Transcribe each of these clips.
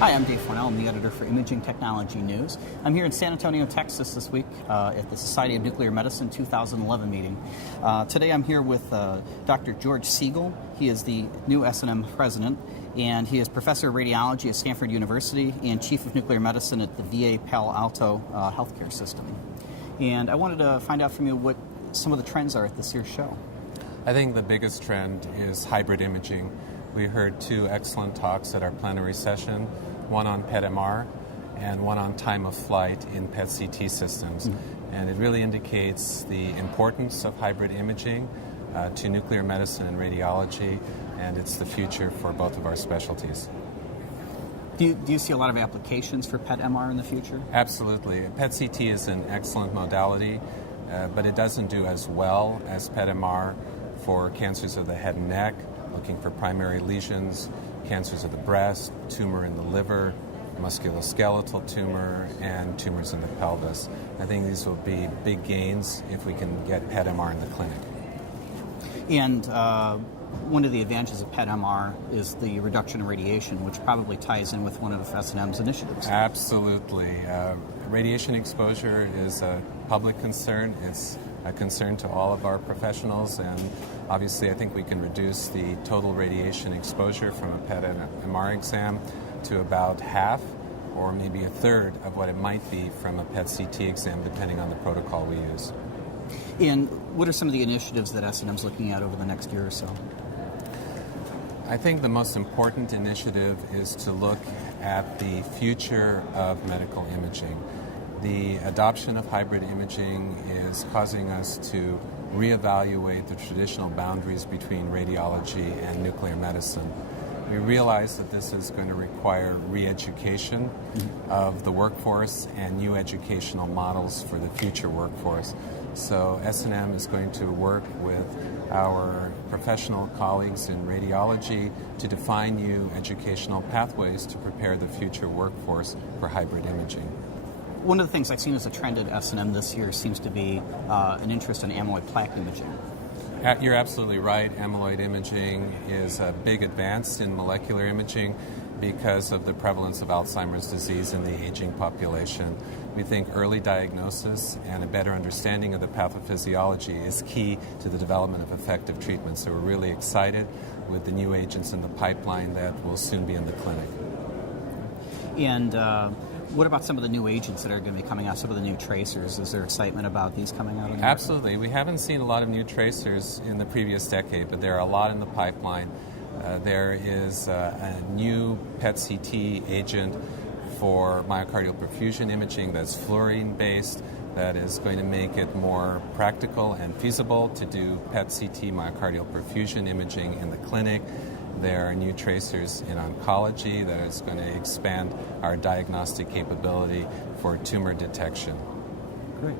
Hi, I'm Dave Fornell. I'm the editor for Imaging Technology News. I'm here in San Antonio, Texas this week at the Society of Nuclear Medicine 2011 meeting. Today I'm here with Dr. George Segall. He is the new SNM president, and he is professor of radiology at Stanford University and chief of nuclear medicine at the VA Palo Alto healthcare system. And I wanted to find out from you what some of the trends are at this year's show. I think the biggest trend is hybrid imaging. We heard two excellent talks at our plenary session, one on PET-MR and one on time of flight in PET-CT systems. Mm-hmm. And it really indicates the importance of hybrid imaging to nuclear medicine and radiology, and it's the future for both of our specialties. Do you see a lot of applications for PET-MR in the future? Absolutely. PET-CT is an excellent modality, but it doesn't do as well as PET-MR for cancers of the head and neck, looking for primary lesions, cancers of the breast, tumor in the liver, musculoskeletal tumor, and tumors in the pelvis. I think these will be big gains if we can get PET-MR in the clinic. And one of the advantages of PET-MR is the reduction in radiation, which probably ties in with one of SNM's initiatives. Absolutely. Radiation exposure is a public concern. It's a concern to all of our professionals, and obviously I think we can reduce the total radiation exposure from a PET-MR exam to about half or maybe a third of what it might be from a PET-CT exam, depending on the protocol we use. And what are some of the initiatives that SNM's looking at over the next year or so? I think the most important initiative is to look at the future of medical imaging. The adoption of hybrid imaging is causing us to reevaluate the traditional boundaries between radiology and nuclear medicine. We realize that this is going to require re-education of the workforce and new educational models for the future workforce. So SNM is going to work with our professional colleagues in radiology to define new educational pathways to prepare the future workforce for hybrid imaging. One of the things I've seen as a trend at SNM this year seems to be an interest in amyloid plaque imaging. You're absolutely right. Amyloid imaging is a big advance in molecular imaging because of the prevalence of Alzheimer's disease in the aging population. We think early diagnosis and a better understanding of the pathophysiology is key to the development of effective treatment. So we're really excited with the new agents in the pipeline that will soon be in the clinic. And what about some of the new agents that are going to be coming out, some of the new tracers? Is there excitement about these coming out? Absolutely. We haven't seen a lot of new tracers in the previous decade, but there are a lot in the pipeline. There is a new PET-CT agent for myocardial perfusion imaging that's fluorine-based, that is going to make it more practical and feasible to do PET-CT myocardial perfusion imaging in the clinic. There are new tracers in oncology that is going to expand our diagnostic capability for tumor detection. Great.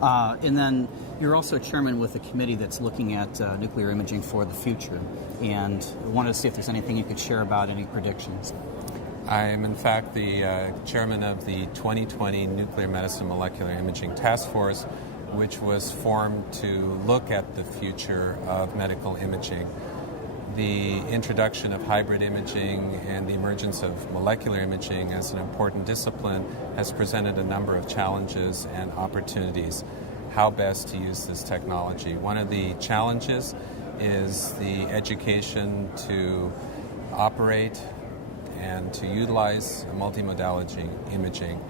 And then you're also chairman with a committee that's looking at nuclear imaging for the future, and I wanted to see if there's anything you could share about any predictions. I am, in fact, the chairman of the 2020 Nuclear Medicine Molecular Imaging Task Force, which was formed to look at the future of medical imaging. The introduction of hybrid imaging and the emergence of molecular imaging as an important discipline has presented a number of challenges and opportunities. How best to use this technology? One of the challenges is the education to operate and to utilize multimodality imaging.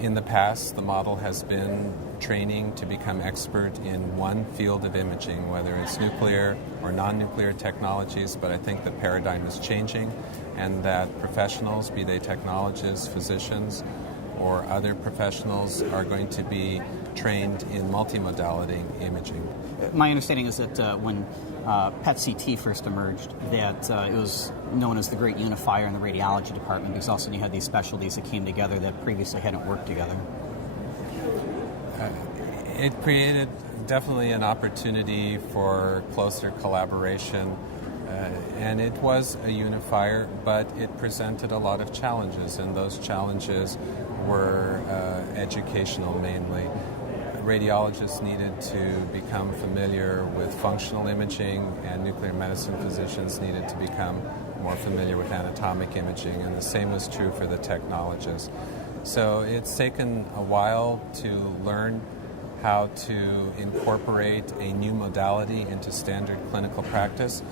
In the past, the model has been training to become expert in one field of imaging, whether it's nuclear or non-nuclear technologies, but I think the paradigm is changing, and that professionals, be they technologists, physicians, or other professionals, are going to be trained in multimodality imaging. My understanding is that when PET-CT first emerged, that it was known as the great unifier in the radiology department, because also you had these specialties that came together that previously hadn't worked together. It created definitely an opportunity for closer collaboration, and it was a unifier, but it presented a lot of challenges, and those challenges were educational mainly. radiologists needed to become familiar with functional imaging, and nuclear medicine physicians needed to become more familiar with anatomic imaging, and the same was true for the technologists. So it's taken a while to learn how to incorporate a new modality into standard clinical practice,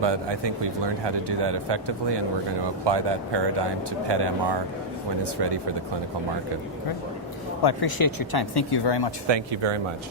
but I think we've learned how to do that effectively, and we're going to apply that paradigm to PET-MR when it's ready for the clinical market. Great. Well, I appreciate your time. Thank you very much. Thank you very much.